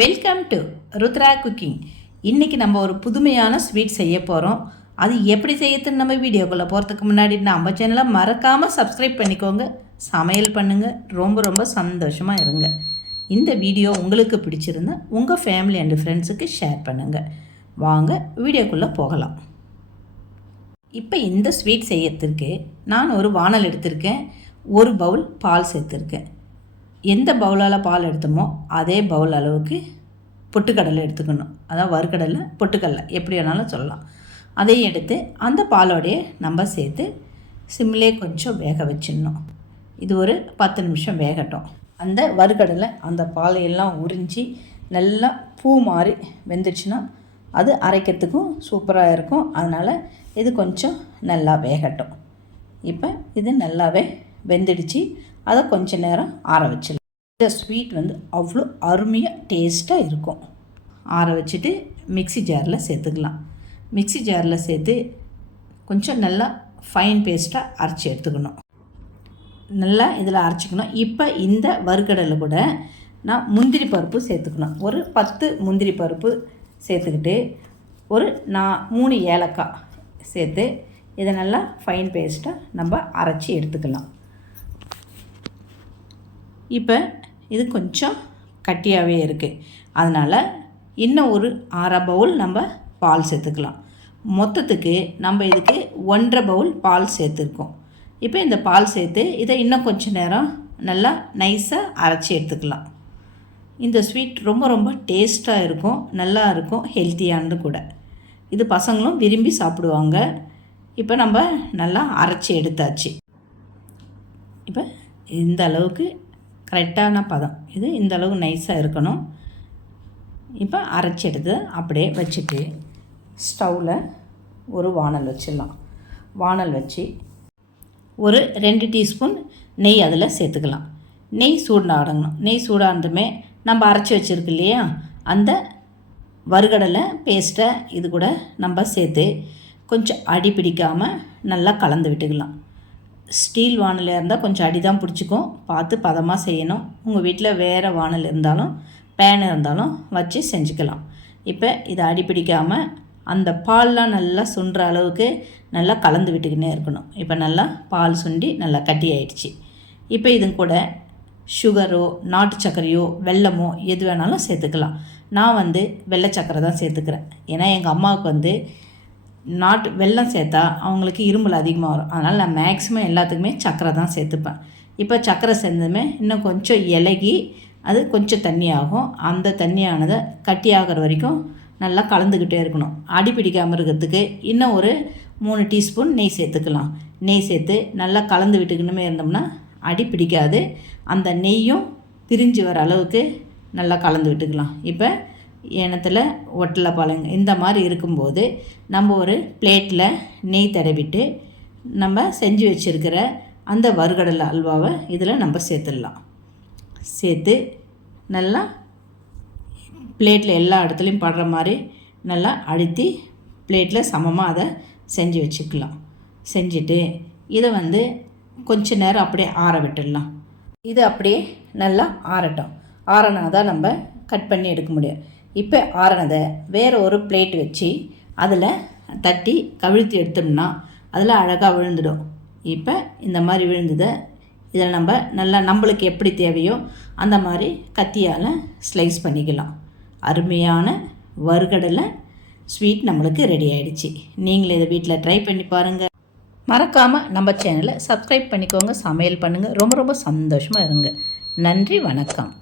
Welcome to Rudra cooking. இன்றைக்கி நம்ம ஒரு புதுமையான ஸ்வீட் செய்ய போகிறோம். அது எப்படி செய்யறதுன்னு நம்ம வீடியோக்குள்ளே போகிறதுக்கு முன்னாடி நம்ம சேனலை மறக்காமல் சப்ஸ்கிரைப் பண்ணிக்கோங்க. சமையல் பண்ணுங்கள், ரொம்ப ரொம்ப சந்தோஷமாக இருங்க. இந்த வீடியோ உங்களுக்கு பிடிச்சிருந்தா உங்கள் ஃபேமிலி அண்ட் ஃப்ரெண்ட்ஸுக்கு ஷேர் பண்ணுங்கள். வாங்க வீடியோக்குள்ளே போகலாம். இப்போ இந்த ஸ்வீட் செய்யறதுக்கு நான் ஒரு வானல் எடுத்திருக்கேன். ஒரு பவுல் பால் சேர்த்துருக்கேன். எந்த பவுலால் பால் எடுத்தோமோ அதே பவுல் அளவுக்கு பொட்டுக்கடலை எடுத்துக்கணும். அதான் வறுக்கடலை பொட்டுக்கடலை எப்படி வேணாலும் சொல்லலாம். அதையும் எடுத்து அந்த பாலோடையே நம்ம சேர்த்து சிம்லே கொஞ்சம் வேக வச்சிடணும். இது ஒரு 10 நிமிஷம் வேகட்டும். அந்த வறுக்கடலை அந்த பாலையெல்லாம் உறிஞ்சி நல்லா பூ மாதிரி வெந்துச்சுன்னா அது அரைக்கிறதுக்கும் சூப்பராக இருக்கும். அதனால் இது கொஞ்சம் நல்லா வேகட்டும். இப்போ இது நல்லாவே வெந்துடுச்சு. அதை கொஞ்சம் நேரம் ஆற வச்சிடலாம். இந்த ஸ்வீட் அவ்வளோ அருமையாக டேஸ்ட்டாக இருக்கும். ஆற வச்சுட்டு மிக்ஸி ஜாரில் சேர்த்துக்கலாம். மிக்ஸி ஜாரில் சேர்த்து கொஞ்சம் நல்லா ஃபைன் பேஸ்ட்டாக அரைச்சி எடுத்துக்கணும். நல்லா இதில் அரைச்சிக்கணும். இப்போ இந்த வறுக்கடலை கூட நான் முந்திரி பருப்பு சேர்த்துக்கணும். ஒரு 10 முந்திரி பருப்பு சேர்த்துக்கிட்டு ஒரு 3 ஏலக்காய் சேர்த்து இதை நல்லா ஃபைன் பேஸ்ட்டாக நம்ம அரைச்சி எடுத்துக்கலாம். இப்போ இது கொஞ்சம் கட்டியாகவே இருக்குது. அதனால் இன்னும் ஒரு 1/2 பவுல் நம்ம பால் சேர்த்துக்கலாம். மொத்தத்துக்கு நம்ம இதுக்கு 1/2 பவுல் பால் சேர்த்துருக்கோம். இப்போ இந்த பால் சேர்த்து இதை இன்னும் கொஞ்சம் நேரம் நல்லா நைஸாக அரைச்சி எடுத்துக்கலாம். இந்த ஸ்வீட் ரொம்ப ரொம்ப டேஸ்ட்டாக இருக்கும், நல்லா இருக்கும், ஹெல்த்தியானது கூட. இது பசங்களும் விரும்பி சாப்பிடுவாங்க. இப்போ நம்ம நல்லா அரைச்சி எடுத்தாச்சு. இப்போ இந்த அளவுக்கு கரெக்டான பதம், இது இந்த அளவு நைஸாக இருக்கணும். இப்போ அரைச்சி எடுத்து அப்படியே வச்சுட்டு ஸ்டவ்வில் ஒரு வானல் வச்சிடலாம். வானல் வச்சு ஒரு 2 டீஸ்பூன் நெய் அதில் சேர்த்துக்கலாம். நெய் சூடாகணும். நெய் சூடானதுமே நம்ம அரைச்சி வச்சுருக்கு இல்லையா, அந்த வறுகடலை பேஸ்ட்டை இது கூட நம்ம சேர்த்து கொஞ்சம் அடி பிடிக்காமல் நல்லா கலந்து விட்டுக்கலாம். ஸ்டீல் வானல் இருந்தால் கொஞ்சம் அடி தான் பிடிச்சிக்கும், பார்த்து பதமாக செய்யணும். உங்கள் வீட்டில் வேறு வானல் இருந்தாலும் பேன் இருந்தாலும் வச்சு செஞ்சுக்கலாம். இப்போ இதை அடி பிடிக்காமல் அந்த பால்லாம் நல்லா சுண்டுற அளவுக்கு நல்லா கலந்து விட்டுக்கினே இருக்கணும். இப்போ நல்லா பால் சுண்டி நல்லா கட்டி ஆயிடுச்சு. இப்போ இது கூட சுகரோ நாட்டு சர்க்கரையோ வெல்லமோ எது வேணாலும் சேர்த்துக்கலாம். நான் வெள்ளை சர்க்கரை தான் சேர்த்துக்கிறேன். ஏன்னா எங்கள் அம்மாவுக்கு நாட்டு வெல்லம் சேர்த்தா அவங்களுக்கு இருமல் அதிகமாக வரும். அதனால் நான் மேக்ஸிமம் எல்லாத்துக்குமே சர்க்கரை தான் சேர்த்துப்பேன். இப்போ சர்க்கரை சேர்ந்ததுமே இன்னும் கொஞ்சம் இலகி அது கொஞ்சம் தண்ணி ஆகும். அந்த தண்ணியானதை கட்டி ஆகிற வரைக்கும் நல்லா கலந்துக்கிட்டே இருக்கணும். அடி பிடிக்காமல் இருக்கிறதுக்கு இன்னும் ஒரு 3 டீஸ்பூன் நெய் சேர்த்துக்கலாம். நெய் சேர்த்து நல்லா கலந்து விட்டுக்கணுமே இருந்தோம்னா அடி பிடிக்காது. அந்த நெய்யும் பிரிஞ்சு வர அளவுக்கு நல்லா கலந்து விட்டுக்கலாம். இப்போ எண்ணத்தில் ஒட்டலை பழங்க இந்த மாதிரி இருக்கும்போது நம்ம ஒரு பிளேட்டில் நெய் தடவிட்டு நம்ம செஞ்சு வச்சுருக்கிற அந்த வறுகடலை அல்வாவை இதில் நம்ம சேர்த்துடலாம். சேர்த்து நல்லா பிளேட்டில் எல்லா இடத்துலையும் படுற மாதிரி நல்லா அழுத்தி பிளேட்டில் சமமாக அதை செஞ்சு வச்சுக்கலாம். செஞ்சுட்டு இதை கொஞ்ச நேரம் அப்படியே ஆற விட்டுடலாம். இது அப்படியே நல்லா ஆறட்டும். ஆறினா தான் நம்ம கட் பண்ணி எடுக்க முடியும். இப்போ ஆறினதை வேறு ஒரு பிளேட் வச்சு அதில் தட்டி கவிழ்த்தி எடுத்தோம்னா அதில் அழகாக விழுந்துடும். இப்போ இந்த மாதிரி விழுந்ததை இதில் நம்ம நல்லா நம்மளுக்கு எப்படி தேவையோ அந்த மாதிரி கத்தியால் ஸ்லைஸ் பண்ணிக்கலாம். அருமையான வறுகடலை ஸ்வீட் நம்மளுக்கு ரெடி ஆகிடுச்சு. நீங்களே இதை வீட்டில் ட்ரை பண்ணி பாருங்கள். மறக்காமல் நம்ம சேனலை சப்ஸ்கிரைப் பண்ணிக்கோங்க. சமையல் பண்ணுங்கள். ரொம்ப ரொம்ப சந்தோஷமாக இருங்க. நன்றி, வணக்கம்.